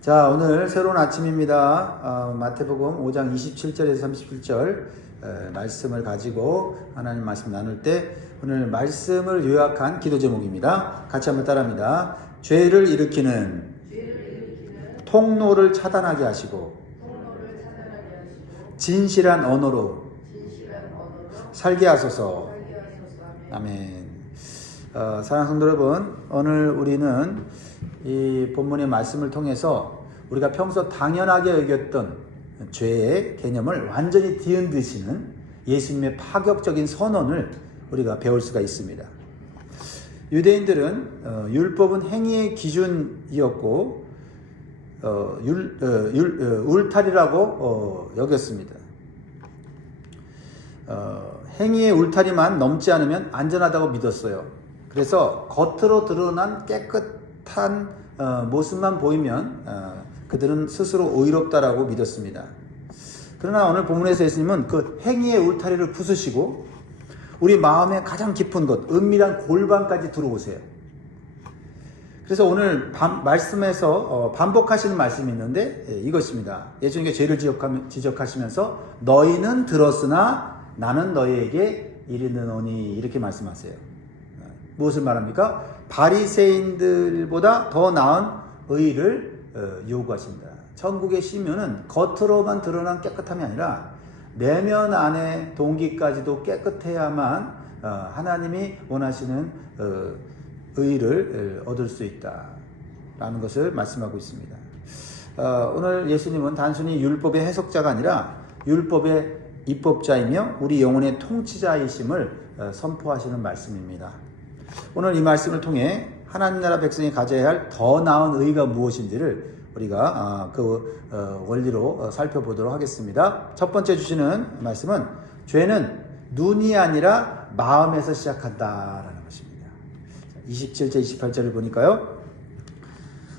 자, 오늘 새로운 아침입니다. 어, 마태복음 5장 27절에서 37절 에, 말씀을 가지고 하나님 말씀 나눌 때 오늘 말씀을 요약한 기도 제목입니다. 같이 한번 따라합니다. 죄를 일으키는 통로를 차단하게 하시고 진실한 언어로 살게 하소서. 아멘. 어, 사랑하는 성도 여러분, 오늘 우리는 이 본문의 말씀을 통해서 우리가 평소 당연하게 여겼던 죄의 개념을 완전히 뒤흔드시는 예수님의 파격적인 선언을 우리가 배울 수가 있습니다. 유대인들은 어, 율법은 행위의 기준이었고 어, 율, 어, 율, 어, 울타리라고 어, 여겼습니다. 어, 행위의 울타리만 넘지 않으면 안전하다고 믿었어요. 그래서 겉으로 드러난 깨끗 한 어, 모습만 보이면 어, 그들은 스스로 의롭다라고 믿었습니다. 그러나 오늘 본문에서 예수님은 그 행위의 울타리를 부수시고 우리 마음의 가장 깊은 곳, 은밀한 골반까지 들어오세요. 그래서 오늘 반- 말씀에서 어, 반복하시는 말씀이 있는데 예, 이것입니다. 예수님께 죄를 지적하시면서 너희는 들었으나 나는 너희에게 이르노니 이렇게 말씀하세요. 어, 무엇을 말합니까? 바리새인들보다 더 나은 의를 어, 요구하신다. 천국의 시면은 겉으로만 드러난 깨끗함이 아니라 내면 안의 동기까지도 깨끗해야만 어, 하나님이 원하시는 어, 의를 어, 얻을 수 있다라는 것을 말씀하고 있습니다. 어, 오늘 예수님은 단순히 율법의 해석자가 아니라 율법의 입법자이며 우리 영혼의 통치자이심을 어, 선포하시는 말씀입니다. 오늘 이 말씀을 통해 하나님 나라 백성이 가져야 할 더 나은 의가 무엇인지를 우리가 아, 그 어, 원리로 어, 살펴보도록 하겠습니다. 첫 번째 주시는 말씀은 죄는 눈이 아니라 마음에서 시작한다라는 것입니다. 27절, 28절을 보니까요.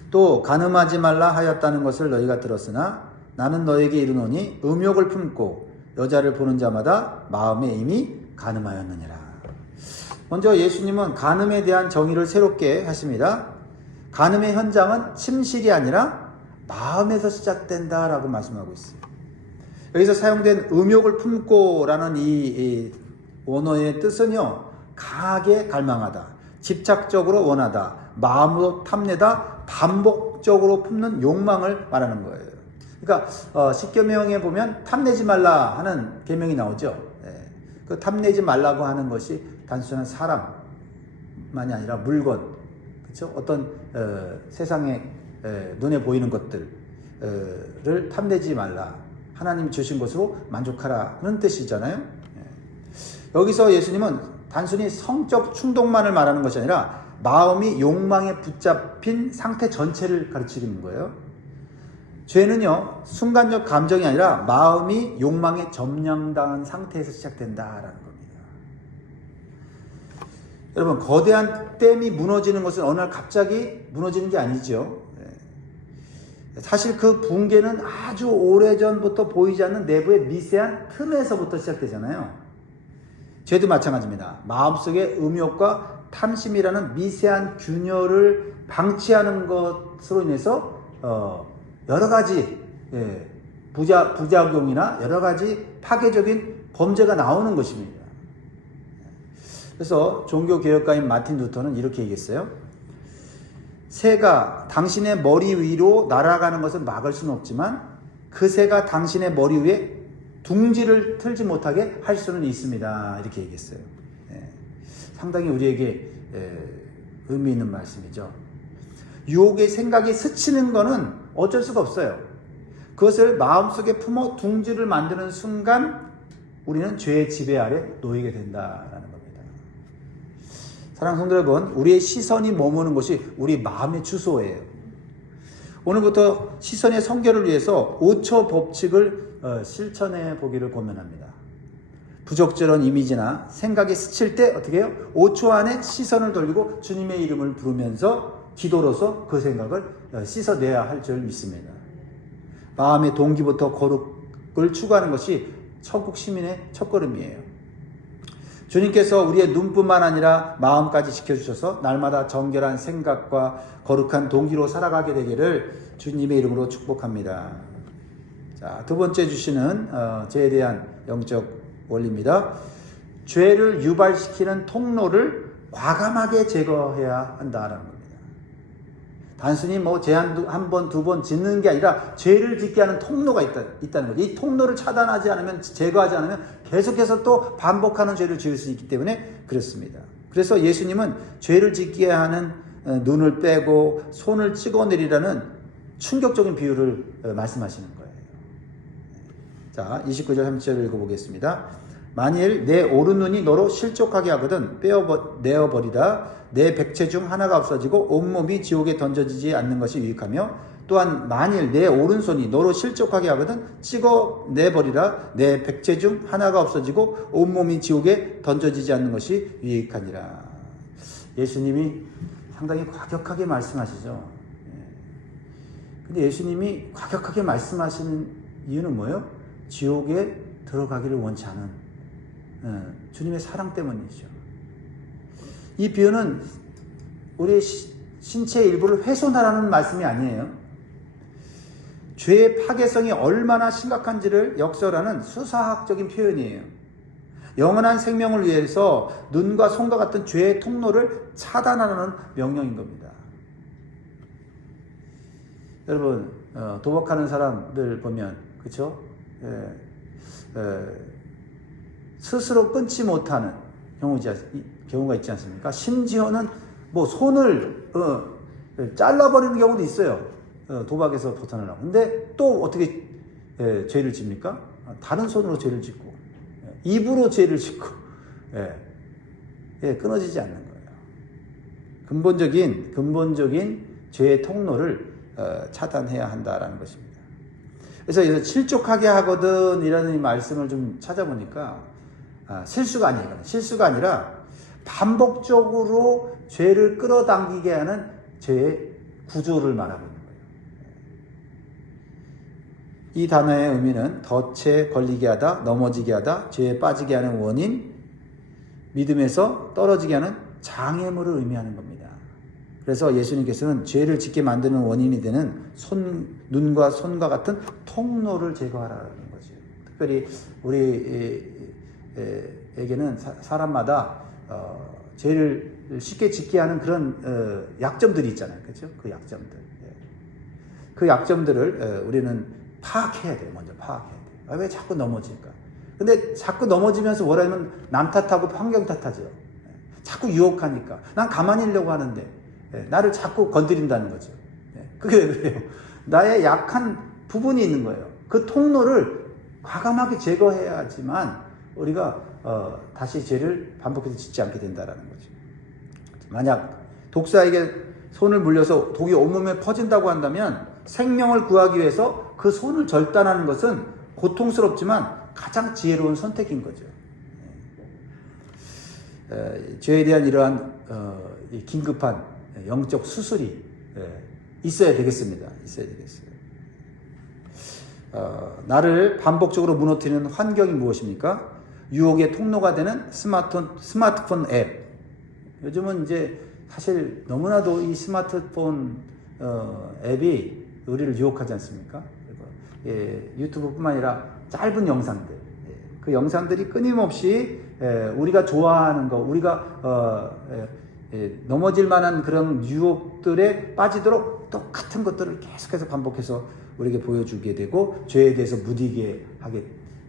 또 가늠하지 말라 하였다는 것을 너희가 들었으나 나는 너에게 이르노니 음욕을 품고 여자를 보는 자마다 마음에 이미 가늠하였느니라. 먼저 예수님은 간음에 대한 정의를 새롭게 하십니다. 간음의 현장은 침실이 아니라 마음에서 시작된다라고 말씀하고 있어요. 여기서 사용된 음욕을 품고라는 이, 이 원어의 뜻은요, 강하게 갈망하다, 집착적으로 원하다, 마음으로 탐내다, 반복적으로 품는 욕망을 말하는 거예요. 그러니까 어, 십계명에 보면 탐내지 말라 하는 계명이 나오죠. 예. 그 탐내지 말라고 하는 것이 단순한 사람만이 아니라 물건, 그렇죠? 어떤 어, 세상에 에, 눈에 보이는 것들을 탐내지 말라. 하나님이 주신 것으로 만족하라는 뜻이잖아요. 예. 여기서 예수님은 단순히 성적 충동만을 말하는 것이 아니라 마음이 욕망에 붙잡힌 상태 전체를 가르치는 거예요. 죄는요, 순간적 감정이 아니라 마음이 욕망에 점령당한 상태에서 시작된다라는 겁니다. 여러분, 거대한 댐이 무너지는 것은 어느 날 갑자기 무너지는 게 아니죠. 예. 사실 그 붕괴는 아주 오래전부터 보이지 않는 내부의 미세한 틈에서부터 시작되잖아요. 죄도 마찬가지입니다. 마음속에 음욕과 탐심이라는 미세한 균열을 방치하는 것으로 인해서 어, 여러 가지 예, 부작용이나 여러 가지 파괴적인 범죄가 나오는 것입니다. 그래서 종교개혁가인 마틴 루터는 이렇게 얘기했어요. 새가 당신의 머리 위로 날아가는 것을 막을 수는 없지만 그 새가 당신의 머리 위에 둥지를 틀지 못하게 할 수는 있습니다. 이렇게 얘기했어요. 예, 상당히 우리에게 예, 의미 있는 말씀이죠. 유혹의 생각이 스치는 것은 어쩔 수가 없어요. 그것을 마음속에 품어 둥지를 만드는 순간 우리는 죄의 지배 아래 놓이게 된다라는. 사랑하는 성도 여러분, 우리의 시선이 머무는 곳이 우리 마음의 주소예요. 오늘부터 시선의 성결을 위해서 5초 법칙을 어, 실천해 보기를 권면합니다. 부적절한 이미지나 생각이 스칠 때 어떻게 해요? 5초 안에 시선을 돌리고 주님의 이름을 부르면서 기도로서 그 생각을 어, 씻어내야 할 줄 믿습니다. 마음의 동기부터 거룩을 추구하는 것이 천국 시민의 첫걸음이에요. 주님께서 우리의 눈뿐만 아니라 마음까지 지켜주셔서 날마다 정결한 생각과 거룩한 동기로 살아가게 되기를 주님의 이름으로 축복합니다. 자, 두 번째 주시는 어, 죄에 대한 영적 원리입니다. 죄를 유발시키는 통로를 과감하게 제거해야 한다는 겁니다. 단순히 뭐 제한 한 번, 두 번 짓는 게 아니라 죄를 짓게 하는 통로가 있다, 있다는 거죠. 이 통로를 차단하지 않으면, 제거하지 않으면 계속해서 또 반복하는 죄를 지을 수 있기 때문에 그렇습니다. 그래서 예수님은 죄를 짓게 하는 어, 눈을 빼고 손을 찍어내리라는 충격적인 비유를 어, 말씀하시는 거예요. 자, 29절 30절 읽어보겠습니다. 만일 내 오른 눈이 너로 실족하게 하거든 빼어 내어버리다 내 백체 중 하나가 없어지고 온몸이 지옥에 던져지지 않는 것이 유익하며 또한 만일 내 오른손이 너로 실족하게 하거든 찍어 내버리라 내 백체 중 하나가 없어지고 온몸이 지옥에 던져지지 않는 것이 유익하니라 예수님이 상당히 과격하게 말씀하시죠 예. 근데 예수님이 과격하게 말씀하시는 이유는 뭐예요? 지옥에 들어가기를 원치 않은 어, 주님의 사랑 때문이죠. 이 비유는 우리 신체의 일부를 훼손하라는 말씀이 아니에요. 죄의 파괴성이 얼마나 심각한지를 역설하는 수사학적인 표현이에요. 영원한 생명을 위해서 눈과 손과 같은 죄의 통로를 차단하는 명령인 겁니다. 여러분 어, 도박하는 사람들 보면 그렇죠? 스스로 끊지 못하는 경우가 있지 않습니까? 심지어는 뭐 손을 어, 잘라버리는 경우도 있어요. 어, 도박에서 벗어나려고. 근데 또 어떻게 예, 죄를 집니까? 다른 손으로 죄를 짓고 예, 입으로 죄를 짓고 예, 예, 끊어지지 않는 거예요. 근본적인 근본적인 죄의 통로를 어, 차단해야 한다라는 것입니다. 그래서 실족하게 하거든 이라는 말씀을 좀 찾아보니까 아, 실수가 아니에요. 실수가 아니라 반복적으로 죄를 끌어당기게 하는 죄의 구조를 말하고 있는 거예요. 이 단어의 의미는 덫에 걸리게 하다, 넘어지게 하다, 죄에 빠지게 하는 원인, 믿음에서 떨어지게 하는 장애물을 의미하는 겁니다. 그래서 예수님께서는 죄를 짓게 만드는 원인이 되는 손, 눈과 손과 같은 통로를 제거하라는 거죠. 특별히 우리 에게는 사람마다 어, 죄를 쉽게 짓게 하는 그런 어, 약점들이 있잖아요. 그렇죠? 그 약점들. 예. 그 약점들을 우리는 파악해야 돼요. 먼저 파악해야 돼요. 아, 왜 자꾸 넘어질까? 근데 자꾸 넘어지면서 뭐라면 남 탓하고 환경 탓하죠. 예. 자꾸 유혹하니까. 난 가만히 있려고 하는데 예. 나를 자꾸 건드린다는 거죠. 그게 왜 그래요? 나의 약한 부분이 있는 거예요. 그 통로를 과감하게 제거해야지만 우리가 어, 다시 죄를 반복해서 짓지 않게 된다라는 거죠. 만약 독사에게 손을 물려서 독이 온몸에 퍼진다고 한다면 생명을 구하기 위해서 그 손을 절단하는 것은 고통스럽지만 가장 지혜로운 선택인 거죠. 에, 죄에 대한 이러한 어, 긴급한 영적 수술이 에, 있어야 되겠습니다. 있어야 되겠어요. 어, 나를 반복적으로 무너뜨리는 환경이 무엇입니까? 유혹의 통로가 되는 스마트폰, 스마트폰 앱. 요즘은 이제 사실 너무나도 이 스마트폰 어, 앱이 우리를 유혹하지 않습니까? 예, 유튜브뿐만 아니라 짧은 영상들, 예, 그 영상들이 끊임없이 예, 우리가 좋아하는 거, 우리가 어, 예, 예, 넘어질 만한 그런 유혹들에 빠지도록 똑같은 것들을 계속해서 반복해서 우리에게 보여주게 되고 죄에 대해서 무디게 하게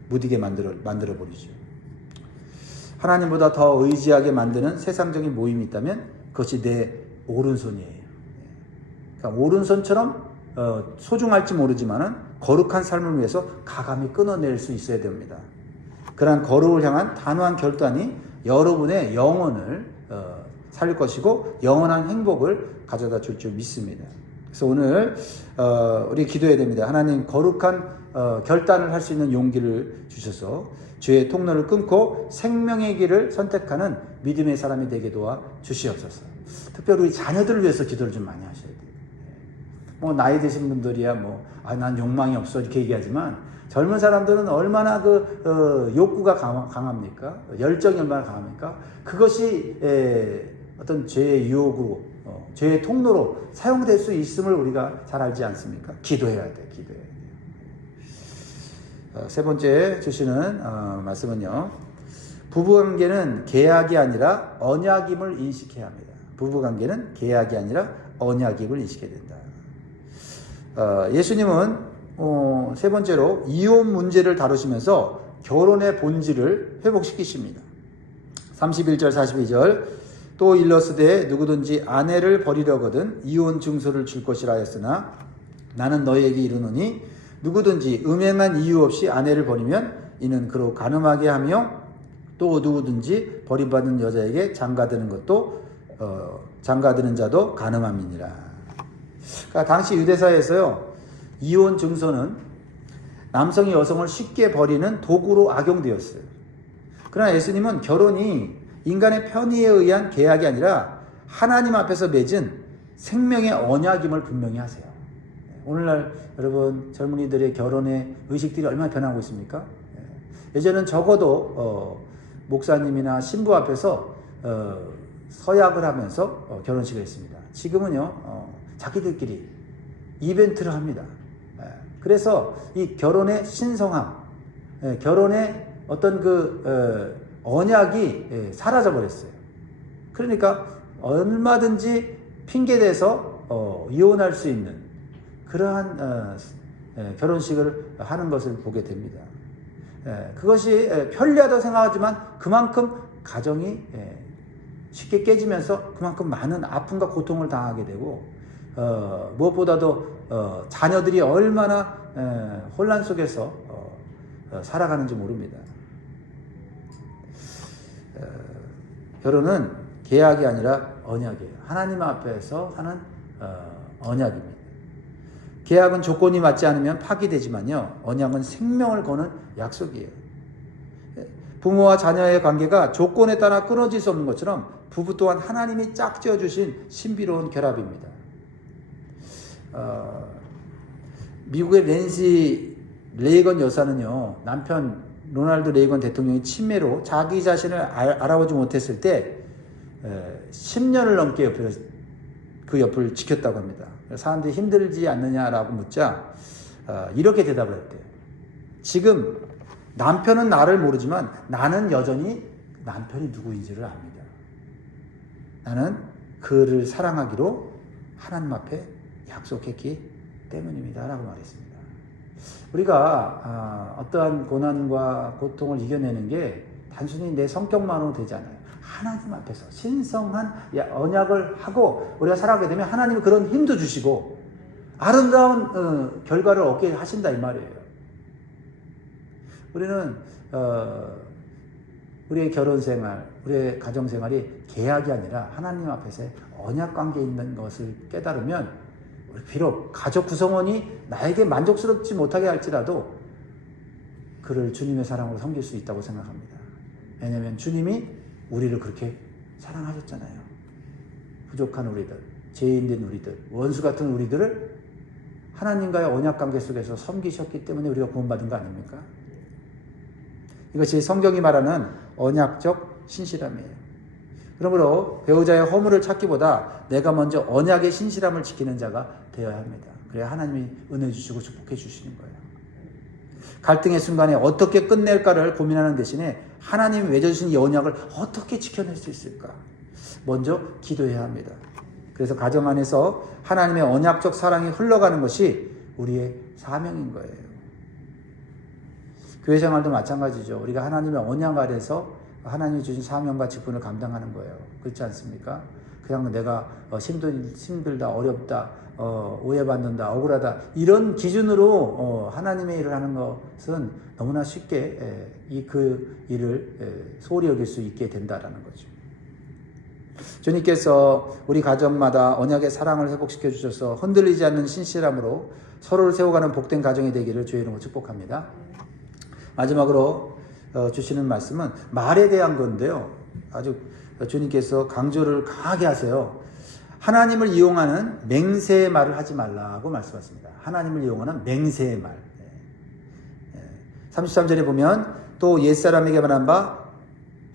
무디게 만들어 만들어 버리죠. 하나님보다 더 의지하게 만드는 세상적인 모임이 있다면 그것이 내 오른손이에요. 그러니까 오른손처럼 어, 소중할지 모르지만은 거룩한 삶을 위해서 가감히 끊어낼 수 있어야 됩니다. 그러한 거룩을 향한 단호한 결단이 여러분의 영혼을 어, 살릴 것이고 영원한 행복을 가져다 줄 줄 믿습니다. 그래서 오늘 어, 우리 기도해야 됩니다. 하나님 거룩한 결단을 할 수 있는 용기를 주셔서 죄의 통로를 끊고 생명의 길을 선택하는 믿음의 사람이 되게 도와 주시옵소서. 특별히 우리 자녀들을 위해서 기도를 좀 많이 하셔야 돼요. 뭐 나이 드신 분들이야 뭐아난 욕망이 없어 이렇게 얘기하지만 젊은 사람들은 얼마나 그 어, 욕구가 강, 강합니까? 열정이 얼마나 강합니까? 그것이 에, 어떤 죄의 유혹으로 어, 죄의 통로로 사용될 수 있음을 우리가 잘 알지 않습니까? 기도해야 돼, 기도해야 돼. 어, 세 번째 주시는 어, 말씀은요. 부부관계는 계약이 아니라 언약임을 인식해야 합니다. 부부관계는 계약이 아니라 언약임을 인식해야 된다. 어, 예수님은 어, 세 번째로 이혼 문제를 다루시면서 결혼의 본질을 회복시키십니다. 31절 42절 또 일러스되 누구든지 아내를 버리려거든 이혼 증서를 줄 것이라 했으나 나는 너희에게 이르노니 누구든지 음행한 이유 없이 아내를 버리면 이는 그로 가늠하게 하며 또 누구든지 버림받은 여자에게 장가드는 것도 어, 장가드는 자도 가늠함이니라. 그러니까 당시 유대사에서요 이혼 증서는 남성이 여성을 쉽게 버리는 도구로 악용되었어요. 그러나 예수님은 결혼이 인간의 편의에 의한 계약이 아니라 하나님 앞에서 맺은 생명의 언약임을 분명히 하세요. 오늘날 여러분 젊은이들의 결혼의 의식들이 얼마나 변하고 있습니까? 예전은 적어도 어, 목사님이나 신부 앞에서 어, 서약을 하면서 어, 결혼식을 했습니다. 지금은요 어, 자기들끼리 이벤트를 합니다. 예, 그래서 이 결혼의 신성함, 예, 결혼의 어떤 그 어, 언약이 예, 사라져 버렸어요. 그러니까 얼마든지 핑계 대서 어, 이혼할 수 있는 그러한 어, 예, 결혼식을 하는 것을 보게 됩니다. 예, 그것이 예, 편리하다고 생각하지만 그만큼 가정이 예, 쉽게 깨지면서 그만큼 많은 아픔과 고통을 당하게 되고 어, 무엇보다도 어, 자녀들이 얼마나 에, 혼란 속에서 살아가는지 모릅니다. 어, 결혼은 계약이 아니라 언약이에요. 하나님 앞에서 하는 어, 언약입니다. 계약은 조건이 맞지 않으면 파기되지만요. 언약은 생명을 거는 약속이에요. 부모와 자녀의 관계가 조건에 따라 끊어질 수 없는 것처럼 부부 또한 하나님이 짝지어 주신 신비로운 결합입니다. 어, 미국의 낸시 레이건 여사는요 남편 로날드 레이건 대통령이 치매로 자기 자신을 알, 아보지 못했을 때 에, 10년을 넘게 옆에 그 옆을 지켰다고 합니다. 사람들이 힘들지 않느냐라고 묻자 어, 이렇게 대답을 했대요. 지금 남편은 나를 모르지만 나는 여전히 남편이 누구인지를 압니다. 나는 그를 사랑하기로 하나님 앞에 약속했기 때문입니다. 라고 말했습니다. 우리가 아, 어떠한 고난과 고통을 이겨내는 게 단순히 내 성격만으로 되지 않아요. 하나님 앞에서 신성한 언약을 하고 우리가 살아가게 되면 하나님이 그런 힘도 주시고 아름다운 어, 결과를 얻게 하신다 이 말이에요. 우리는 어, 우리의 결혼 생활, 우리의 가정 생활이 계약이 아니라 하나님 앞에서 언약 관계에 있는 것을 깨달으면 비록 가족 구성원이 나에게 만족스럽지 못하게 할지라도 그를 주님의 사랑으로 섬길 수 있다고 생각합니다. 왜냐하면 주님이 우리를 그렇게 사랑하셨잖아요. 부족한 우리들, 죄인된 우리들, 원수 같은 우리들을 하나님과의 언약 관계 속에서 섬기셨기 때문에 우리가 구원받은 거 아닙니까? 이것이 성경이 말하는 언약적 신실함이에요. 그러므로 배우자의 허물을 찾기보다 내가 먼저 언약의 신실함을 지키는 자가 되어야 합니다. 그래야 하나님이 은혜 주시고 축복해 주시는 거예요. 갈등의 순간에 어떻게 끝낼까를 고민하는 대신에 하나님이 맺어주신 이 언약을 어떻게 지켜낼 수 있을까? 먼저 기도해야 합니다. 그래서 가정 안에서 하나님의 언약적 사랑이 흘러가는 것이 우리의 사명인 거예요. 교회 생활도 마찬가지죠. 우리가 하나님의 언약 아래서 하나님이 주신 사명과 직분을 감당하는 거예요. 그렇지 않습니까? 그냥 내가 어, 힘들, 힘들다, 어렵다, 어, 오해받는다, 억울하다 이런 기준으로 어, 하나님의 일을 하는 것은 너무나 쉽게 이 그 일을 소홀히 여길 수 있게 된다라는 거죠. 주님께서 우리 가정마다 언약의 사랑을 회복시켜 주셔서 흔들리지 않는 신실함으로 서로를 세워가는 복된 가정이 되기를 주의 이름으로 축복합니다. 마지막으로 주시는 말씀은 말에 대한 건데요. 아주 주님께서 강조를 강하게 하세요. 하나님을 이용하는 맹세의 말을 하지 말라고 말씀하십니다. 하나님을 이용하는 맹세의 말. 예. 예. 33절에 보면 또 옛사람에게 말한 바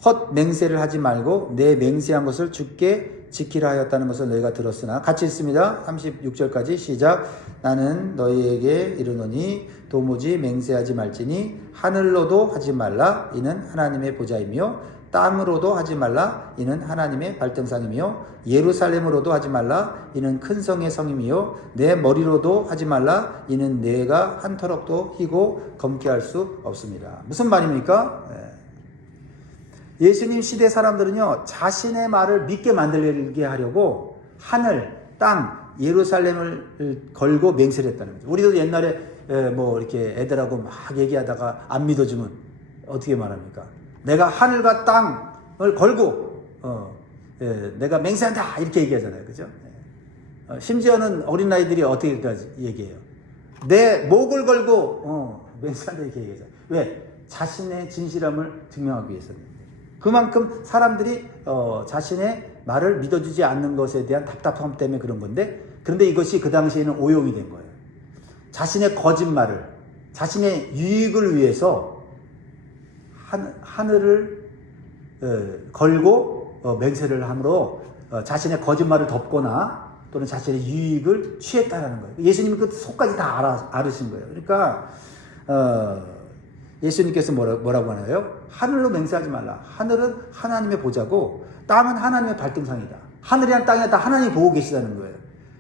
헛 맹세를 하지 말고 내 맹세한 것을 죽게 지키라 하였다는 것을 너희가 들었으나 같이 있습니다. 36절까지 시작. 나는 너희에게 이르노니 도무지 맹세하지 말지니 하늘로도 하지 말라 이는 하나님의 보좌이며 땅으로도 하지 말라 이는 하나님의 발등상이며 예루살렘으로도 하지 말라 이는 큰 성의 성임이요 내 머리로도 하지 말라 이는 내가 한 터럭도 희고 검게 할 수 없습니다. 무슨 말입니까? 예. 예수님 시대 사람들은요, 자신의 말을 믿게 만들게 하려고 하늘, 땅, 예루살렘을 걸고 맹세를 했다는 거죠. 우리도 옛날에 에, 뭐 이렇게 애들하고 막 얘기하다가 안 믿어주면 어떻게 말합니까? 내가 하늘과 땅을 걸고, 어, 예, 내가 맹세한다! 이렇게 얘기하잖아요. 그죠? 예. 어, 심지어는 어린아이들이 어떻게 얘기해요? 내 목을 걸고, 어, 맹세한다 이렇게 얘기하잖아요. 왜? 자신의 진실함을 증명하기 위해서는. 그만큼 사람들이 어, 자신의 말을 믿어주지 않는 것에 대한 답답함 때문에 그런 건데 그런데 이것이 그 당시에는 오용이 된 거예요. 자신의 거짓말을 자신의 유익을 위해서 한, 하늘을 어, 걸고 어, 맹세를 함으로 어, 자신의 거짓말을 덮거나 또는 자신의 유익을 취했다라는 거예요. 예수님이 그 속까지 다 알아, 알으신 거예요. 그러니까 어, 예수님께서 뭐라, 뭐라고 하나요? 하늘로 맹세하지 말라. 하늘은 하나님의 보자고 땅은 하나님의 발등상이다. 하늘이란 땅이 다 하나님이 보고 계시다는 거예요.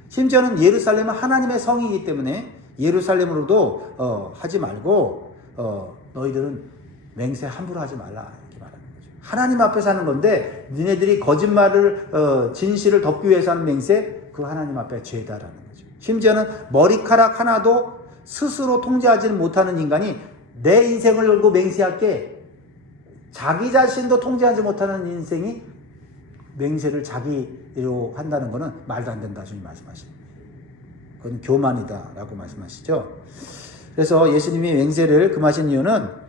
심지어는 예루살렘은 하나님의 성이기 때문에 예루살렘으로도 어, 하지 말고 어, 너희들은 맹세 함부로 하지 말라 이렇게 말하는 거죠. 하나님 앞에서 하는 건데 니네들이 거짓말을 어, 진실을 덮기 위해서 하는 맹세 그 하나님 앞에 죄다라는 거죠. 심지어는 머리카락 하나도 스스로 통제하지는 못하는 인간이 내 인생을 걸고 맹세할 게 자기 자신도 통제하지 못하는 인생이 맹세를 자기로 한다는 것은 말도 안 된다 주님 말씀하십니다. 그건 교만이다라고 말씀하시죠. 그래서 예수님이 맹세를 금하신 이유는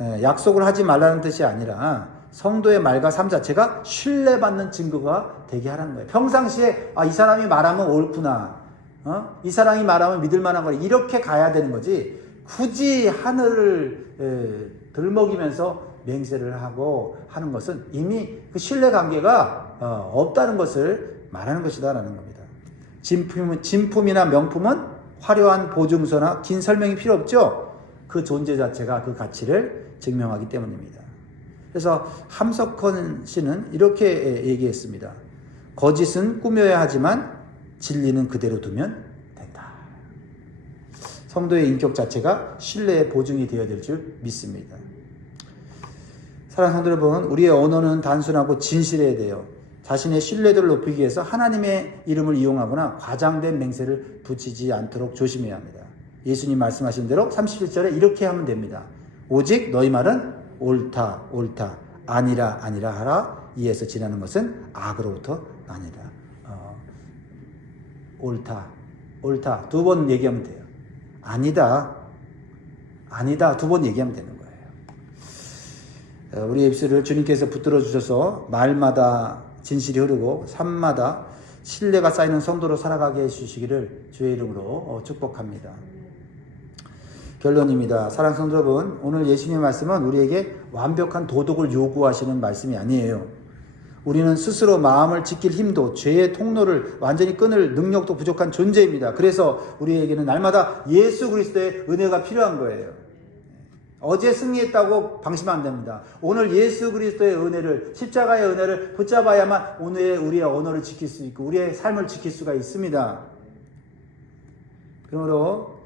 약속을 하지 말라는 뜻이 아니라 성도의 말과 삶 자체가 신뢰받는 증거가 되게 하라는 거예요. 평상시에 아, 이 사람이 말하면 옳구나. 어? 이 사람이 말하면 믿을 만한 거래. 이렇게 가야 되는 거지. 굳이 하늘을 들먹이면서 맹세를 하고 하는 것은 이미 그 신뢰 관계가 어, 없다는 것을 말하는 것이다라는 겁니다. 진품, 진품이나 명품은 화려한 보증서나 긴 설명이 필요 없죠. 그 존재 자체가 그 가치를 증명하기 때문입니다. 그래서 함석헌 씨는 이렇게 얘기했습니다. 거짓은 꾸며야 하지만 진리는 그대로 두면 된다. 성도의 인격 자체가 신뢰의 보증이 되어야 될 줄 믿습니다. 사랑하는 성도 여러분, 우리의 언어는 단순하고 진실해야 돼요. 자신의 신뢰도를 높이기 위해서 하나님의 이름을 이용하거나 과장된 맹세를 붙이지 않도록 조심해야 합니다. 예수님 말씀하신 대로 31절에 이렇게 하면 됩니다. 오직 너희 말은 옳다, 옳다, 아니라, 아니라 하라. 이에서 지나는 것은 악으로부터 아니다. 어, 옳다, 옳다. 두 번 얘기하면 돼요. 아니다, 아니다. 두 번 얘기하면 되는 거예요. 어, 우리의 입술을 주님께서 붙들어 주셔서 말마다 진실이 흐르고 삶마다 신뢰가 쌓이는 성도로 살아가게 해주시기를 주의 이름으로 어, 축복합니다. 결론입니다. 사랑 성도 여러분, 오늘 예수님의 말씀은 우리에게 완벽한 도덕을 요구하시는 말씀이 아니에요. 우리는 스스로 마음을 지킬 힘도 죄의 통로를 완전히 끊을 능력도 부족한 존재입니다. 그래서 우리에게는 날마다 예수 그리스도의 은혜가 필요한 거예요. 어제 승리했다고 방심하면 됩니다. 오늘 예수 그리스도의 은혜를 십자가의 은혜를 붙잡아야만 오늘 우리의 언어를 지킬 수 있고 우리의 삶을 지킬 수가 있습니다. 그러므로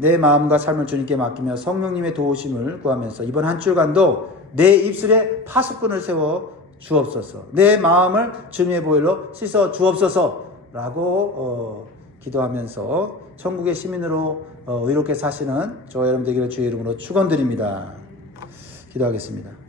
내 마음과 삶을 주님께 맡기며 성령님의 도우심을 구하면서 이번 한 주간도 내 입술에 파수꾼을 세워 주옵소서. 내 마음을 주님의 보혈로 씻어 주옵소서라고 어, 기도하면서 천국의 시민으로 어, 의롭게 사시는 저와 여러분 되기를 주의 이름으로 축원드립니다. 기도하겠습니다.